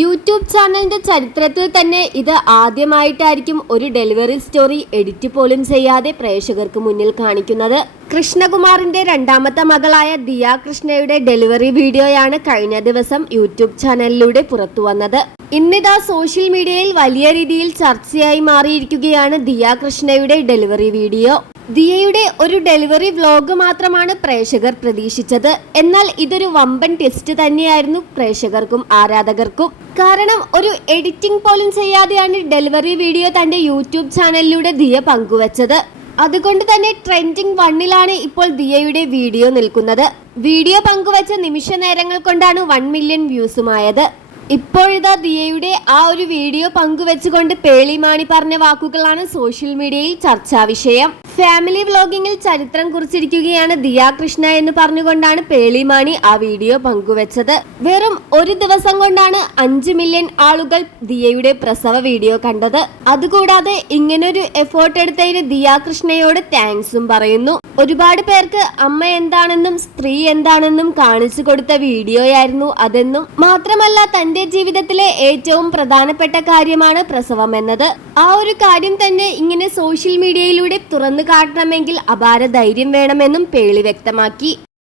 YouTube ചാനലിന്റെ ചരിത്രത്തിൽ തന്നെ ഇത് ആദ്യമായിട്ടായിരിക്കും ഒരു ഡെലിവറി സ്റ്റോറി എഡിറ്റ് പോലും ചെയ്യാതെ പ്രേക്ഷകർക്ക് മുന്നിൽ കാണിക്കുന്നത്. കൃഷ്ണകുമാറിന്റെ രണ്ടാമത്തെ മകളായ ദിയ കൃഷ്ണയുടെ ഡെലിവറി വീഡിയോയാണ് കഴിഞ്ഞ ദിവസം യൂട്യൂബ് ചാനലിലൂടെ പുറത്തു വന്നത്. ഇന്നിതാ സോഷ്യൽ മീഡിയയിൽ വലിയ രീതിയിൽ ചർച്ചയായി മാറിയിരിക്കുകയാണ് ദിയ കൃഷ്ണയുടെ ഡെലിവറി വീഡിയോ. ദിയയുടെ ഒരു ഡെലിവറി വ്ലോഗ് മാത്രമാണ് പ്രേക്ഷകർ പ്രതീക്ഷിച്ചത്. എന്നാൽ ഇതൊരു വമ്പൻ ടെസ്റ്റ് തന്നെയായിരുന്നു പ്രേക്ഷകർക്കും ആരാധകർക്കും. കാരണം ഒരു എഡിറ്റിംഗ് പോലും ചെയ്യാതെയാണ് ഡെലിവറി വീഡിയോ തന്റെ യൂട്യൂബ് ചാനലിലൂടെ ദിയ പങ്കുവച്ചത്. അതുകൊണ്ട് തന്നെ ട്രെൻഡിംഗ് 1-ലാണ് ഇപ്പോൾ ദിയയുടെ വീഡിയോ നിൽക്കുന്നത്. വീഡിയോ പങ്കുവച്ച നിമിഷ നേരങ്ങൾ കൊണ്ടാണ് 1 മില്യൺ വ്യൂസുമായത്. ഇപ്പോഴിതാ ദിയയുടെ ആ ഒരു വീഡിയോ പങ്കുവെച്ചുകൊണ്ട് പേളിമാണി പറഞ്ഞ വാക്കുകളാണ് സോഷ്യൽ മീഡിയയിൽ ചർച്ചാ വിഷയം. ഫാമിലി വ്ലോഗിങ്ങിൽ ചരിത്രം കുറിച്ചിരിക്കുകയാണ് ദിയ കൃഷ്ണ എന്ന് പറഞ്ഞുകൊണ്ടാണ് പേളിമാണി ആ വീഡിയോ പങ്കുവെച്ചത്. വെറും ഒരു ദിവസം കൊണ്ടാണ് 5 മില്യൺ ആളുകൾ ദിയയുടെ പ്രസവ വീഡിയോ കണ്ടത്. അതുകൂടാതെ ഇങ്ങനൊരു എഫേർട്ട് എടുത്തതിന് ദിയ കൃഷ്ണയോട് താങ്ക്സും പറയുന്നു. ഒരുപാട് പേർക്ക് അമ്മ എന്താണെന്നും സ്ത്രീ എന്താണെന്നും കാണിച്ചു കൊടുത്ത വീഡിയോയായിരുന്നു അതെന്നും, മാത്രമല്ല തന്റെ ജീവിതത്തിലെ ഏറ്റവും പ്രധാനപ്പെട്ട കാര്യമാണ് പ്രസവം എന്നത്. ആ ഒരു കാര്യം തന്നെ ഇങ്ങനെ സോഷ്യൽ മീഡിയയിലൂടെ തുറന്നു കാട്ടണമെങ്കിൽ അപാര ധൈര്യം വേണമെന്നും പേളി വ്യക്തമാക്കി.